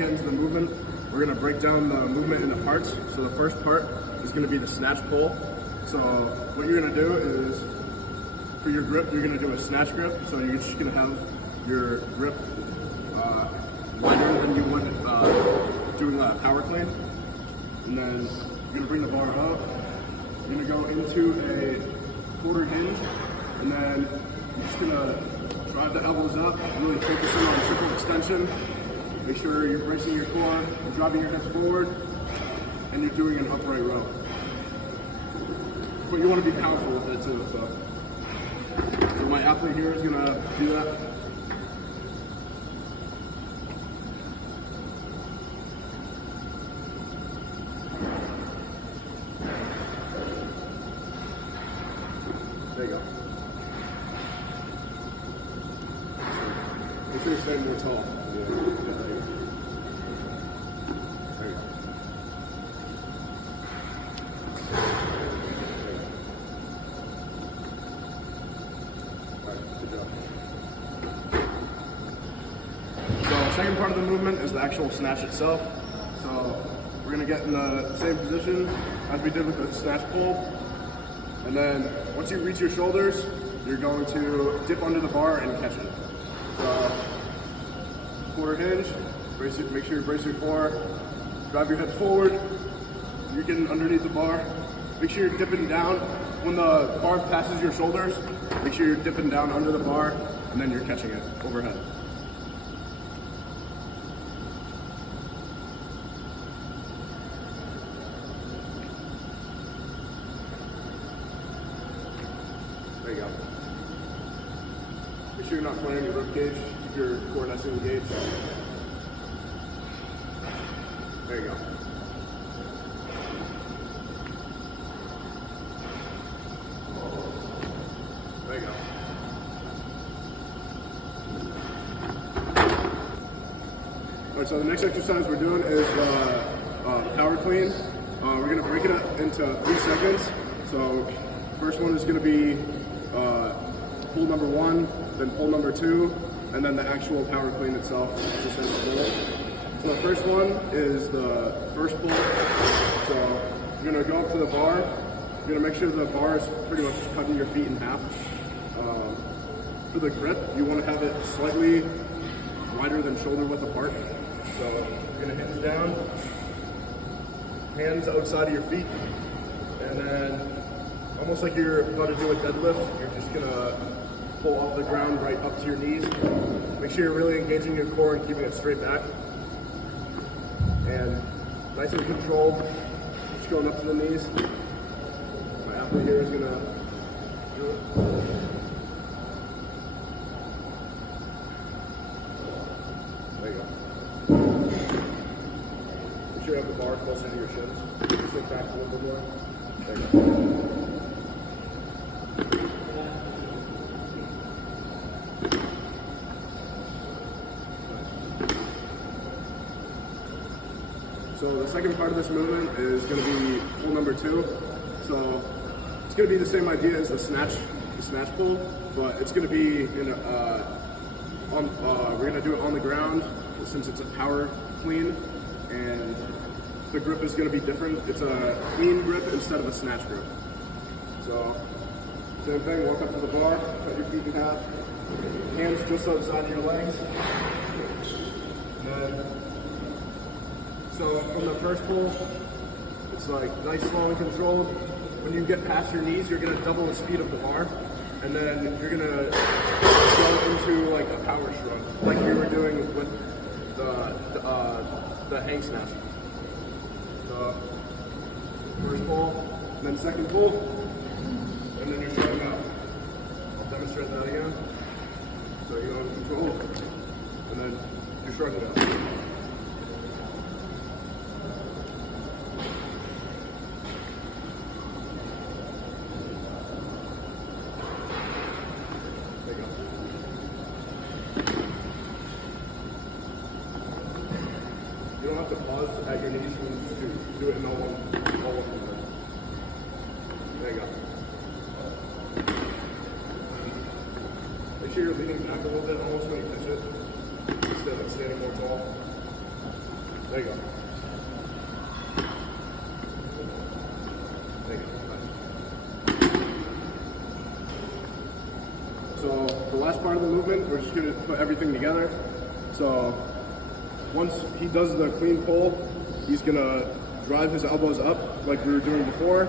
get into the movement, we're going to break down the movement into parts. So the first part is going to be the snatch pull. So what you're going to do is, for your grip, you're going to do a snatch grip. So you're just going to have your grip wider than you would doing a power clean. And then you're going to bring the bar up. You're going to go into a quarter hinge. And then you're just going to drive the elbows up, really focusing on triple extension. Make sure you're bracing your core, you're driving your hips forward, and you're doing an upright row. But you want to be powerful with it too. So my athlete here is going to do that. There you go. Make sure you're standing more tall. Yeah, there you go. So second part of the movement is the actual snatch itself. So we're going to get in the same position as we did with the snatch pull. And then once you reach your shoulders, you're going to dip under the bar and catch it. So quarter hinge, make sure you brace your core, drive your head forward, you're getting underneath the bar. Make sure you're dipping down. When the bar passes your shoulders, make sure you're dipping down under the bar, and then you're catching it overhead. There you go. Make sure you're not flaring your rib cage. Keep your core nice and engaged. There you go. There you go. Alright, so the next exercise we're doing is power clean. We're going to break it up into 3 seconds. So first one is going to be pull number 1, then pull number 2, and then the actual power clean itself, just as a pull. So the first one is the first pull. So you're going to go up to the bar. You're going to make sure the bar is pretty much cutting your feet in half. For the grip, you want to have it slightly wider than shoulder width apart. So you're going to hinge down, hands outside of your feet, and then almost like you're about to do a deadlift, you're just going to pull off the ground right up to your knees. Make sure you're really engaging your core and keeping it straight back. And nice and controlled, just going up to the knees. My athlete here is going to do it. There you go. Make sure you have the bar closer to your shins. Sink back a little bit more. There you go. So the second part of this movement is going to be pull number 2. So it's going to be the same idea as the snatch pull, but it's going to be in we're going to do it on the ground since it's a power clean, and the grip is going to be different. It's a clean grip instead of a snatch grip. So same thing, walk up to the bar, cut your feet in half, hands just outside of your legs, and then so from the first pull, it's like nice, slow, and controlled. When you get past your knees, you're going to double the speed of the bar, and then you're going to go into like a power shrug, like we were doing with the hang snatch. So first pull, and then second pull, and then you're shrugging out. I'll demonstrate that again. So you go into control, and then you're shrugging out. You don't have to pause at your knees, you can just do it in all one movement. There you go. Make sure you're leaning back a little bit almost when you catch it, instead of standing more tall. There you go. There you go. Nice. So the last part of the movement, we're just gonna put everything together. So once he does the clean pull, he's gonna drive his elbows up like we were doing before,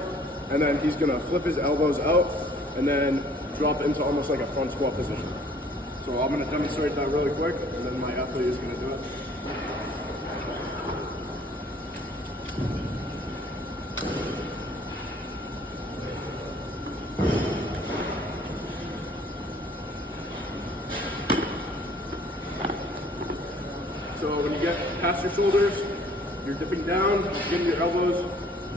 and then he's gonna flip his elbows out and then drop into almost like a front squat position. So I'm gonna demonstrate that really quick, and then my athlete is gonna do it. So when you get past your shoulders, you're dipping down, getting your elbows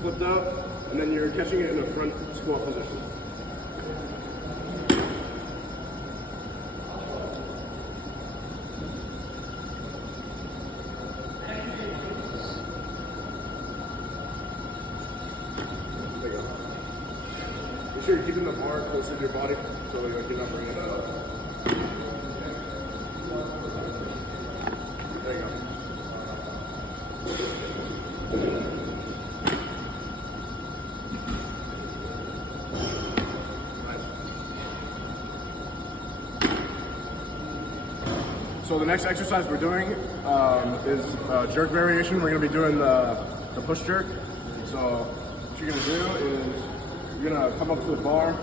flipped out, and then you're catching it in a front squat position. There you go. Make sure you're keeping the bar close to your body so you're not bringing it up. There you go. So the next exercise we're doing is jerk variation. We're going to be doing the push jerk. So what you're going to do is you're going to come up to the bar.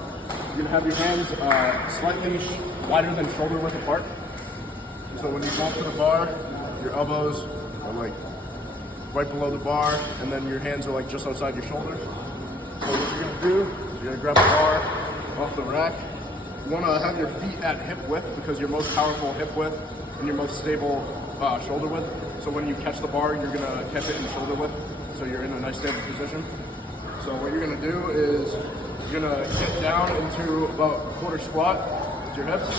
You're going to have your hands slightly wider than shoulder width apart. So when you go up to the bar, your elbows are like right below the bar, and then your hands are like just outside your shoulders. So what you're going to do is you're going to grab the bar off the rack. You want to have your feet at hip width because your most powerful hip width and your most stable shoulder width. So when you catch the bar, you're gonna catch it in shoulder width. So you're in a nice stable position. So what you're gonna do is you're gonna get down into about a quarter squat with your hips.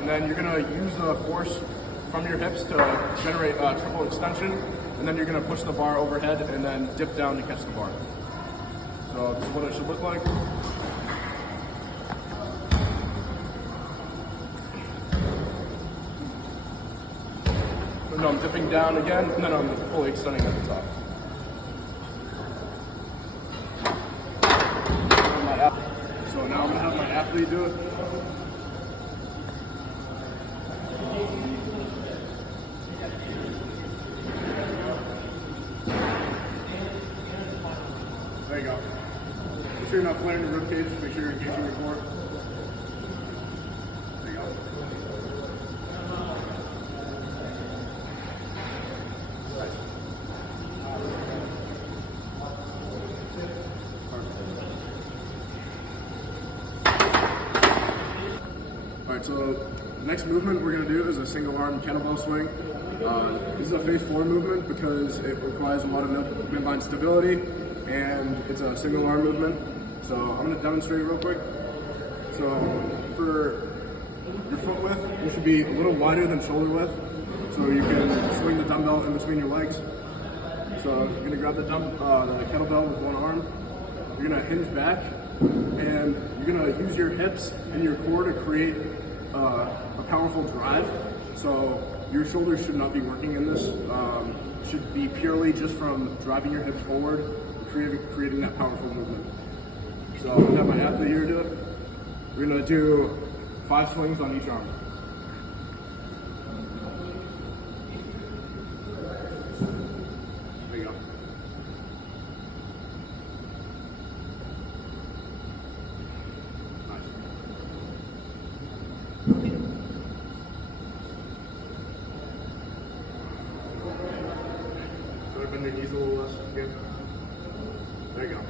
And then you're gonna use the force from your hips to generate triple extension. And then you're gonna push the bar overhead and then dip down to catch the bar. So this is what it should look like. No, I'm dipping down again, and then I'm fully extending at the top. So now I'm going to have my athlete do it. There you go. Make sure you're not flaring the rib cage, make sure you're engaging your core. There you go. Alright, so the next movement we're going to do is a single arm kettlebell swing. This is a phase 4 movement because it requires a lot of midline stability and it's a single arm movement. So I'm going to demonstrate real quick. So for your foot width, you should be a little wider than shoulder width so you can swing the dumbbell in between your legs. So you're going to grab the kettlebell with one arm. You're going to hinge back and you're going to use your hips and your core to create a powerful drive. So your shoulders should not be working in this. It should be purely just from driving your hips forward, creating that powerful movement. So I'm going to have my athlete here do it. We're going to do 5 swings on each arm. There you go. Nice. So bend your knees a little less again. There you go.